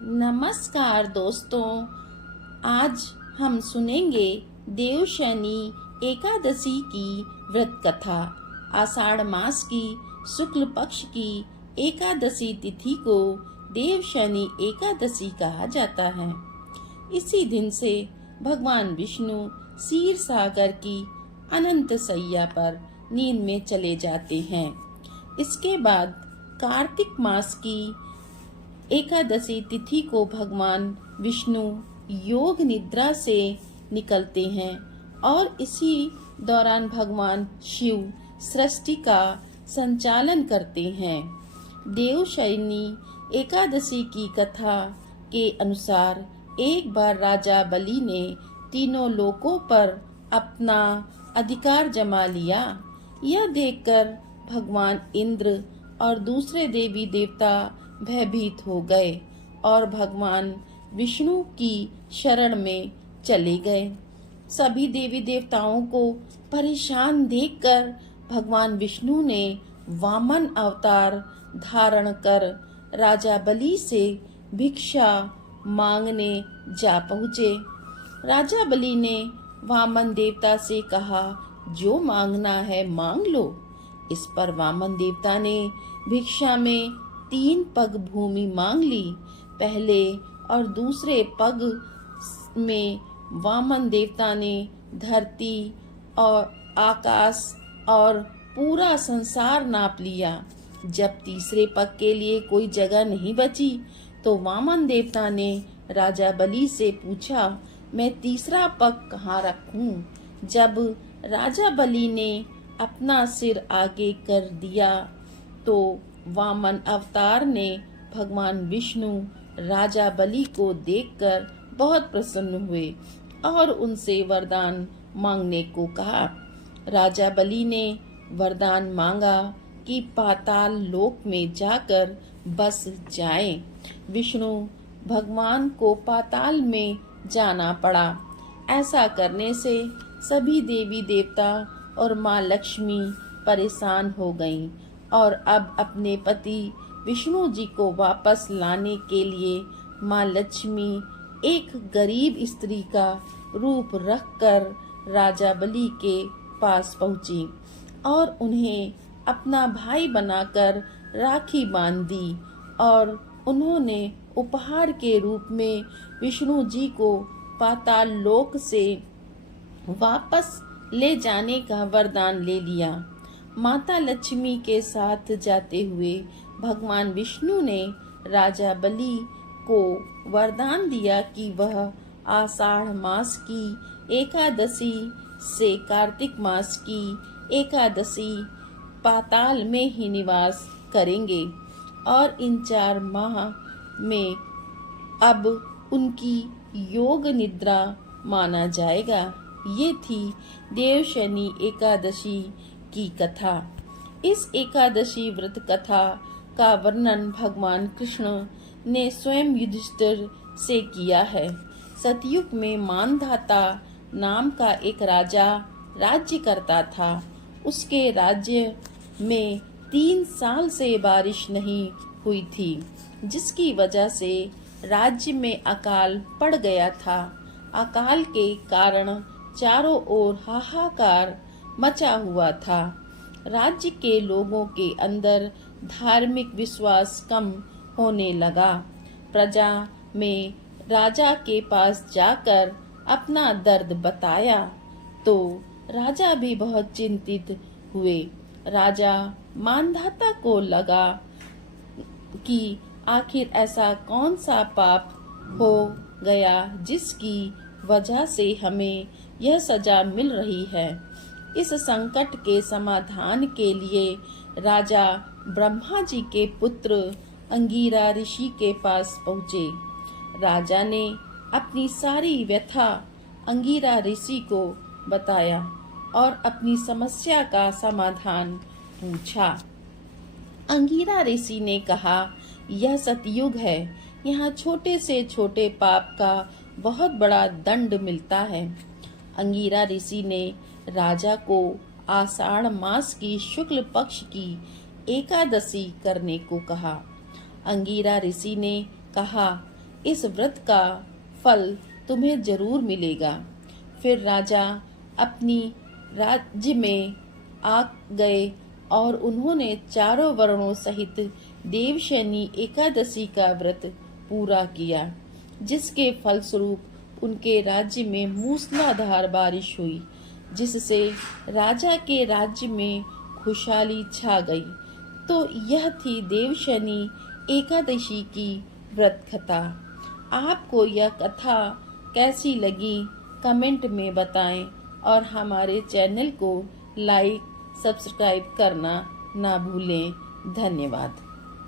नमस्कार दोस्तों, आज हम सुनेंगे देवशयनी एकादशी की व्रत कथा। आषाढ़ मास की शुक्ल पक्ष की एकादशी तिथि को देवशयनी एकादशी कहा जाता है। इसी दिन से भगवान विष्णु क्षीर सागर की अनंत सैया पर नींद में चले जाते हैं। इसके बाद कार्तिक मास की एकादशी तिथि को भगवान विष्णु योग निद्रा से निकलते हैं और इसी दौरान भगवान शिव सृष्टि का संचालन करते हैं। देवशयनी एकादशी की कथा के अनुसार एक बार राजा बलि ने तीनों लोकों पर अपना अधिकार जमा लिया। यह देखकर भगवान इंद्र और दूसरे देवी देवता भयभीत हो गए और भगवान विष्णु की शरण में चले गए। सभी देवी देवताओं को परेशान देखकर भगवान विष्णु ने वामन अवतार धारण कर राजा बलि से भिक्षा मांगने जा पहुँचे। राजा बलि ने वामन देवता से कहा, जो मांगना है मांग लो। इस पर वामन देवता ने भिक्षा में 3 पग भूमि मांग ली। पहले और दूसरे पग में वामन देवता ने धरती और आकाश और पूरा संसार नाप लिया। जब तीसरे पग के लिए कोई जगह नहीं बची तो वामन देवता ने राजा बलि से पूछा, मैं तीसरा पग कहाँ रखूं? जब राजा बलि ने अपना सिर आगे कर दिया तो वामन अवतार ने भगवान विष्णु राजा बलि को देखकर बहुत प्रसन्न हुए और उनसे वरदान मांगने को कहा। राजा बलि ने वरदान मांगा कि पाताल लोक में जाकर बस जाएं। विष्णु भगवान को पाताल में जाना पड़ा। ऐसा करने से सभी देवी देवता और माँ लक्ष्मी परेशान हो गईं और अब अपने पति विष्णु जी को वापस लाने के लिए माँ लक्ष्मी एक गरीब स्त्री का रूप रखकर राजा बलि के पास पहुंची और उन्हें अपना भाई बनाकर राखी बांध दी और उन्होंने उपहार के रूप में विष्णु जी को पाताल लोक से वापस ले जाने का वरदान ले लिया। माता लक्ष्मी के साथ जाते हुए भगवान विष्णु ने राजा बलि को वरदान दिया कि वह आषाढ़ मास की एकादशी से कार्तिक मास की एकादशी पाताल में ही निवास करेंगे और इन 4 माह में अब उनकी योग निद्रा माना जाएगा। ये थी देवशयनी एकादशी की कथा। इस एकादशी व्रत कथा का वर्णन भगवान कृष्ण ने स्वयं युधिष्ठिर से किया है। सतयुग में मानधाता नाम का एक राजा राज्य करता था। उसके राज्य में 3 साल से बारिश नहीं हुई थी, जिसकी वजह से राज्य में अकाल पड़ गया था। अकाल के कारण चारों ओर हाहाकार मचा हुआ था। राज्य के लोगों के अंदर धार्मिक विश्वास कम होने लगा। प्रजा में राजा के पास जाकर अपना दर्द बताया तो राजा भी बहुत चिंतित हुए। राजा मानधाता को लगा कि आखिर ऐसा कौन सा पाप हो गया जिसकी वजह से हमें यह सजा मिल रही है। इस संकट के समाधान के लिए राजा ब्रह्मा जी के पुत्र अंगिरा ऋषि के पास पहुँचे। राजा ने अपनी सारी व्यथा अंगिरा ऋषि को बताया और अपनी समस्या का समाधान पूछा। अंगिरा ऋषि ने कहा, यह सतयुग है, यहाँ छोटे से छोटे पाप का बहुत बड़ा दंड मिलता है। अंगिरा ऋषि ने राजा को आषाढ़ मास की शुक्ल पक्ष की एकादशी करने को कहा। अंगिरा ऋषि ने कहा, इस व्रत का फल तुम्हें जरूर मिलेगा। फिर राजा अपनी राज्य में आ गए और उन्होंने चारों वर्णों सहित देवशयनी एकादशी का व्रत पूरा किया, जिसके फलस्वरूप उनके राज्य में मूसलाधार बारिश हुई, जिससे राजा के राज्य में खुशहाली छा गई। तो यह थी देवशयनी एकादशी की व्रत कथा। आपको यह कथा कैसी लगी कमेंट में बताएं और हमारे चैनल को लाइक सब्सक्राइब करना ना भूलें। धन्यवाद।